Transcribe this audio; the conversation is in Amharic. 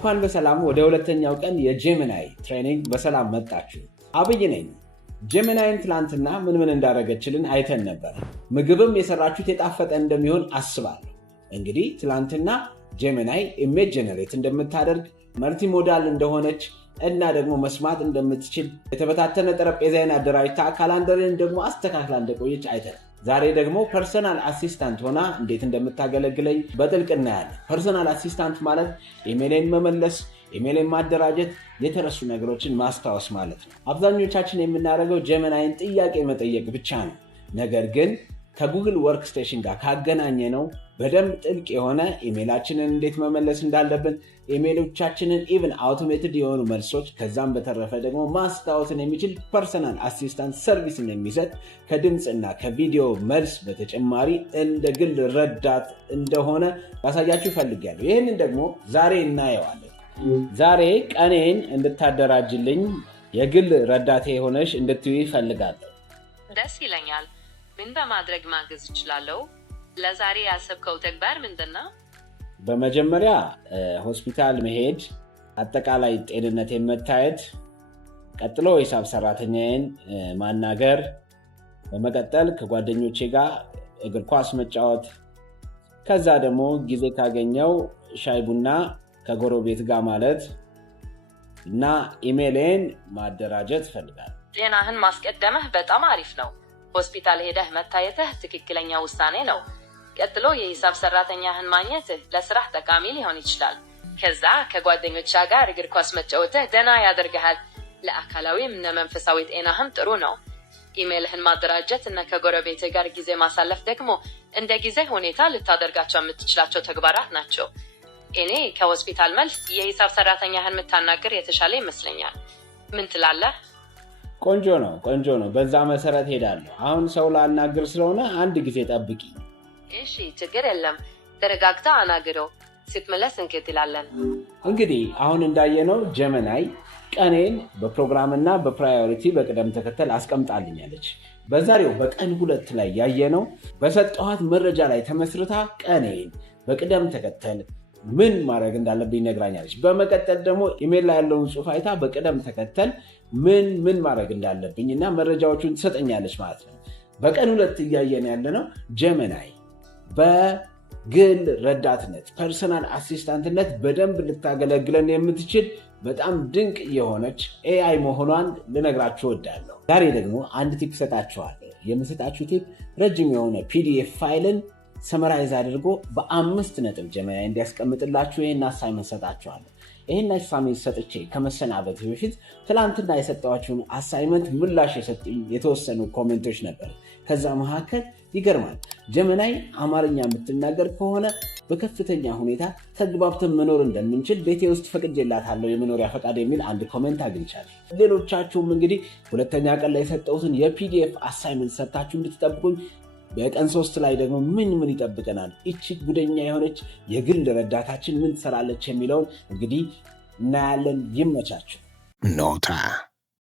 እንኳን በሰላም ወደ ሁለተኛው ቀን የጄሚናይ ትሬኒንግ በሰላም መጣችሁ። አብይ ነኝ። ጄሚናይን ትላንትና ምን እንዳደረገችልን አይተን ነበር። ምግብም የሰራችሁት የጣፈጠ እንደሚሆን አስባለሁ። እንግዲህ ትላንትና ጄሚናይ ኢሜጅ ጀነሬት እንደምታደርግ መልቲሞዳል እንደሆነች እና ደግሞ መስማት እንደምትችል የተበታተነ ጠረጴዛን አደራጅታ ካላንደርን ደግሞ አስተካክላ እንደቆየች አይተን ዛሬ ደግሞ ፐርሰናል አሲስታንት ሆና እንዴት እንደምታገለግለኝ በጥልቅ እናያለን። ፐርሰናል አሲስታንት ማለት ኢሜይልን መመለስ፣ ኢሜይልን ማደራጀት፣ የተረሱ ነገሮችን ማስታወስ ማለት ነው። አብዛኞቻችን የምናደርገው ጄሚናይን ጥያቄ መጠየቅ ብቻ ነው። ነገር ግን ከጉግል ወርክ ስቴሽን ጋር ካገናኘ ነው በደንብ ጥልቅ የሆነ ኢሜይላችንን እንዴት መመለስ እንዳለብን፣ ኢሜይሎቻችንን ኢቭን አውቶሜትድ የሆኑ መልሶች፣ ከዛም በተረፈ ደግሞ ማስታወስን የሚችል ፐርሰናል አሲስታንት ሰርቪስን የሚሰጥ ከድምፅና ከቪዲዮ መልስ በተጨማሪ እንደ ግል ረዳት እንደሆነ ያሳያችሁ ፈልጋለሁ። ይህንን ደግሞ ዛሬ እናየዋለን። ዛሬ ቀኔን እንድታደራጅልኝ የግል ረዳቴ ሆነሽ እንድትይ ፈልጋለሁ። ደስ ይለኛል። ምን በማድረግ ማገዝ እችላለሁ? ለዛሬ ያሰብከው ተግባር ምንድነው? በመጀመሪያ ሆስፒታል መሄድ፣ አጠቃላይ ጤንነቴን መታየት፣ ቀጥሎ ሂሳብ ሰራተኛዬን ማናገር፣ በመቀጠል ከጓደኞቼ ጋር እግር ኳስ መጫወት፣ ከዛ ደግሞ ጊዜ ካገኘው ሻይ ቡና ከጎረቤት ጋር ማለት እና ኢሜይልን ማደራጀት እፈልጋለሁ። ጤናህን ማስቀደምህ በጣም አሪፍ ነው። ሆስፒታል ሄደህ መታየትህ ትክክለኛ ውሳኔ ነው። ቀጥሎ የሂሳብ ሰራተኛህን ማግኘትህ ለስራህ ጠቃሚ ሊሆን ይችላል። ከዛ ከጓደኞች ጋር እግር ኳስ መጫወትህ ደህና ያደርግሃል። ለአካላዊም እና መንፈሳዊ ጤናህም ጥሩ ነው። ኢሜይልህን ማደራጀት እና ከጎረቤትህ ጋር ጊዜ ማሳለፍ ደግሞ እንደ ጊዜ ሁኔታ ልታደርጋቸው የምትችላቸው ተግባራት ናቸው። እኔ ከሆስፒታል መልስ የሂሳብ ሰራተኛህን የምታናገር የተሻለ ይመስለኛል። ምን ትላለህ? ቆንጆ ነው። በዛ መሰረት ሄዳለሁ። አሁን ሰው ላናግር ስለሆነ አንድ ጊዜ ጠብቂ። እሺ፣ ችግር የለም። ተረጋግታ አናግረው። ስትመለስ እንከትላለን። እንግዲህ አሁን እንዳየነው ጄሚናይ ቀኔን በፕሮግራምና በፕራዮሪቲ በቅደም ተከተል አስቀምጣልኛለች። በዛሬው በቀን 2 ላይ ያየነው በሰጠኋት መረጃ ላይ ተመስርታ ቀኔን በቅደም ተከተል ምን ማድረግ እንዳለብኝ ነግራኛለች። በመቀጠል ደግሞ ኢሜይል ላይ ያለውን ጽሑፍ አይታ በቅደም ተከተል ምን ማድረግ እንዳለብኝ እና መረጃዎቹን ትሰጠኛለች ማለት ነው። በቀን 2 እያየን ያለነው ጄሚናይ በግል ረዳትነት ፐርሰናል አሲስታንትነት በደንብ ልታገለግለን የምትችል በጣም ድንቅ የሆነች ኤአይ መሆኗን ልነግራችሁ እወዳለሁ። ዛሬ ደግሞ አንድ ቲፕ ሰጣችኋለሁ። የምሰጣችሁ ቲፕ ረጅም የሆነ ፒዲኤፍ ፋይልን ሰመራይዝ አድርጎ በ5 ነጥብ ጄሚናይ እንዲያስቀምጥላችሁ ይህን አሳይመንት ሰጣችኋለሁ። ይህን አሳይመንት ሰጥቼ ከመሰናበት በፊት ትላንትና የሰጠኋችሁን አሳይመንት ምላሽ የሰጡኝ የተወሰኑ ኮሜንቶች ነበር። ከዛ መካከል ይገርማል፣ ጄሚናይ አማርኛ የምትናገር ከሆነ በከፍተኛ ሁኔታ ተግባብተን መኖር እንደምንችል ቤቴ ውስጥ ፈቅጄላታለሁ የመኖሪያ ፈቃድ የሚል አንድ ኮሜንት አግኝቻለሁ። ሌሎቻችሁም እንግዲህ ሁለተኛ ቀን ላይ የሰጠሁትን የፒዲኤፍ አሳይመንት ሰጥታችሁ እንድትጠብቁኝ፣ በቀን 3 ላይ ደግሞ ምን ይጠብቀናል፣ እቺ ጉደኛ የሆነች የግል ረዳታችን ምን ትሰራለች የሚለውን እንግዲህ እናያለን። ይመቻችሁ። ኖታ